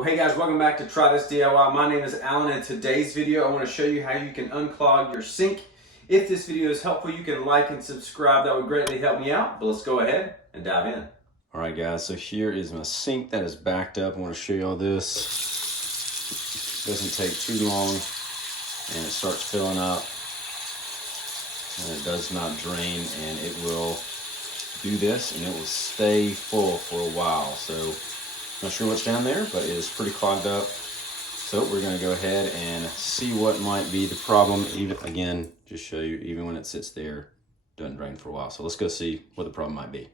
Well, hey guys, welcome back to Try This DIY. My name is Alan. In today's video, I want to show you how you can unclog your sink. If this video is helpful, you can like and subscribe. That would greatly help me out. But let's go ahead and dive in. All right, guys, so here is my sink that is backed up. I want to show you all this. It doesn't take too long, and it starts filling up, and it does not drain, and it will do this, and it will stay full for a while. So not sure what's down there, but it is pretty clogged up. So we're going to go ahead and see what might be the problem. Even again, just show you, even when it sits there, it doesn't drain for a while. So let's go see what the problem might be.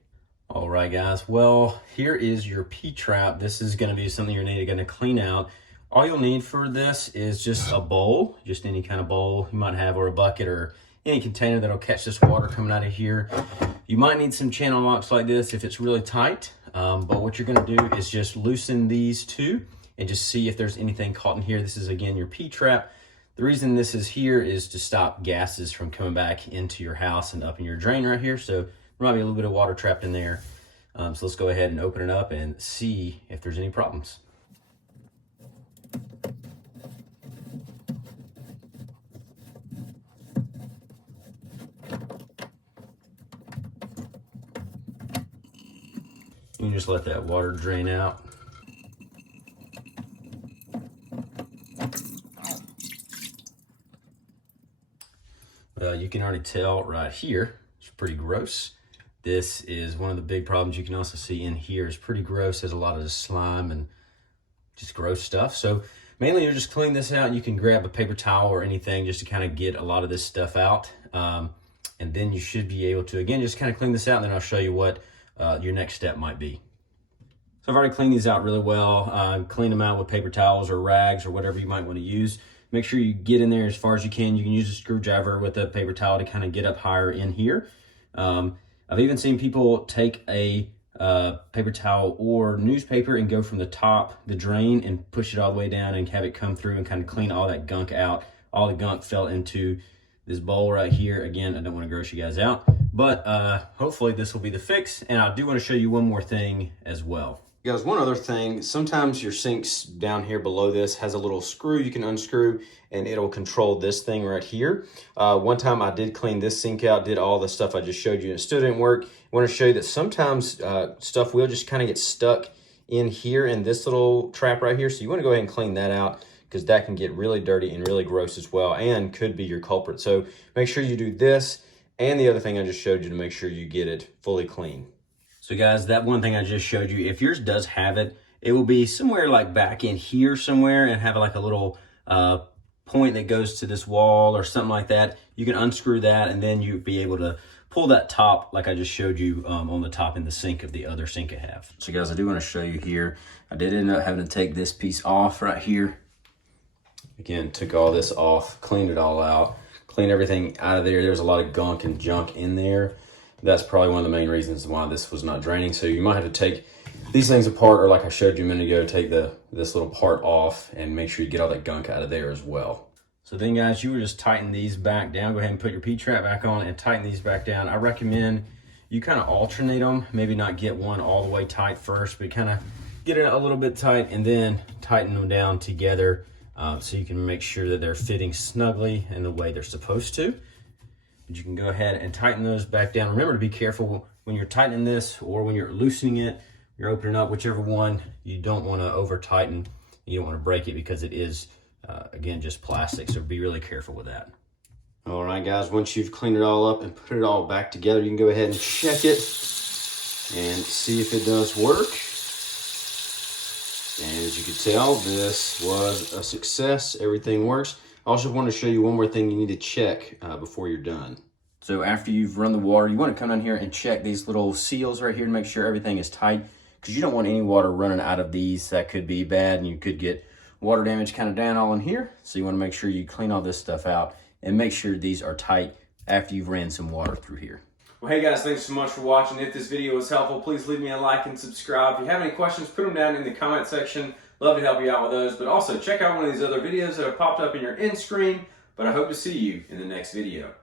All right, guys. Well, here is your P-trap. This is going to be something you're going to clean out. All you'll need for this is just a bowl, just any kind of bowl you might have, or a bucket, or any container that'll catch this water coming out of here. You might need some channel locks like this if it's really tight. But what you're going to do is just loosen these two and just see if there's anything caught in here. This is, again, your P-trap. The reason this is here is to stop gases from coming back into your house and up in your drain right here. So there might be a little bit of water trapped in there. So let's go ahead and open it up and see if there's any problems. You can just let that water drain out. You can already tell right here, it's pretty gross. This is one of the big problems. You can also see in here is pretty gross. There's a lot of slime and just gross stuff. So mainly you're just cleaning this out. You can grab a paper towel or anything just to kind of get a lot of this stuff out. And then you should be able to, again, just kind of clean this out, and then I'll show you what your next step might be. So I've already cleaned these out really well. Clean them out with paper towels or rags or whatever you might want to use. Make sure you get in there as far as you can. You can use a screwdriver with a paper towel to kind of get up higher in here. I've even seen people take a paper towel or newspaper and go from the top, the drain, and push it all the way down and have it come through and kind of clean all that gunk out. All the gunk fell into this bowl right here. Again, I don't want to gross you guys out, but hopefully this will be the fix. And I do want to show you one more thing as well. Guys, one other thing, sometimes your sinks down here below this has a little screw you can unscrew, and it'll control this thing right here. One time I did clean this sink out, did all the stuff I just showed you, and it still didn't work. I want to show you that sometimes stuff will just kind of get stuck in here in this little trap right here. So you want to go ahead and clean that out, because that can get really dirty and really gross as well, and could be your culprit. So make sure you do this and the other thing I just showed you to make sure you get it fully clean. So guys, that one thing I just showed you, if yours does have it, it will be somewhere like back in here somewhere and have like a little point that goes to this wall or something like that. You can unscrew that, and then you'll be able to pull that top like I just showed you on the top in the sink of the other sink I have. So guys, I do want to show you here. I did end up having to take this piece off right here. Again, took all this off, cleaned it all out, cleaned everything out of there. There's a lot of gunk and junk in there. That's probably one of the main reasons why this was not draining. So you might have to take these things apart, or like I showed you a minute ago, take this little part off and make sure you get all that gunk out of there as well. So then guys, you would just tighten these back down. Go ahead and put your P-trap back on and tighten these back down. I recommend you kind of alternate them, maybe not get one all the way tight first, but kind of get it a little bit tight and then tighten them down together so you can make sure that they're fitting snugly in the way they're supposed to. But you can go ahead and tighten those back down. Remember to be careful when you're tightening this, or when you're loosening it, you're opening up, whichever one. You don't want to over tighten. You don't want to break it, because it is, again, just plastic. So be really careful with that. All right, guys, once you've cleaned it all up and put it all back together, you can go ahead and check it and see if it does work. And as you can tell, this was a success. Everything works. I also want to show you one more thing you need to check before you're done. So after you've run the water, you want to come down here and check these little seals right here to make sure everything is tight, because you don't want any water running out of these. That could be bad, and you could get water damage kind of down all in here. So you want to make sure you clean all this stuff out and make sure these are tight after you've ran some water through here. Well, hey guys, thanks so much for watching. If this video was helpful, please leave me a like and subscribe. If you have any questions, put them down in the comment section. Love to help you out with those. But also check out one of these other videos that have popped up in your end screen. But I hope to see you in the next video.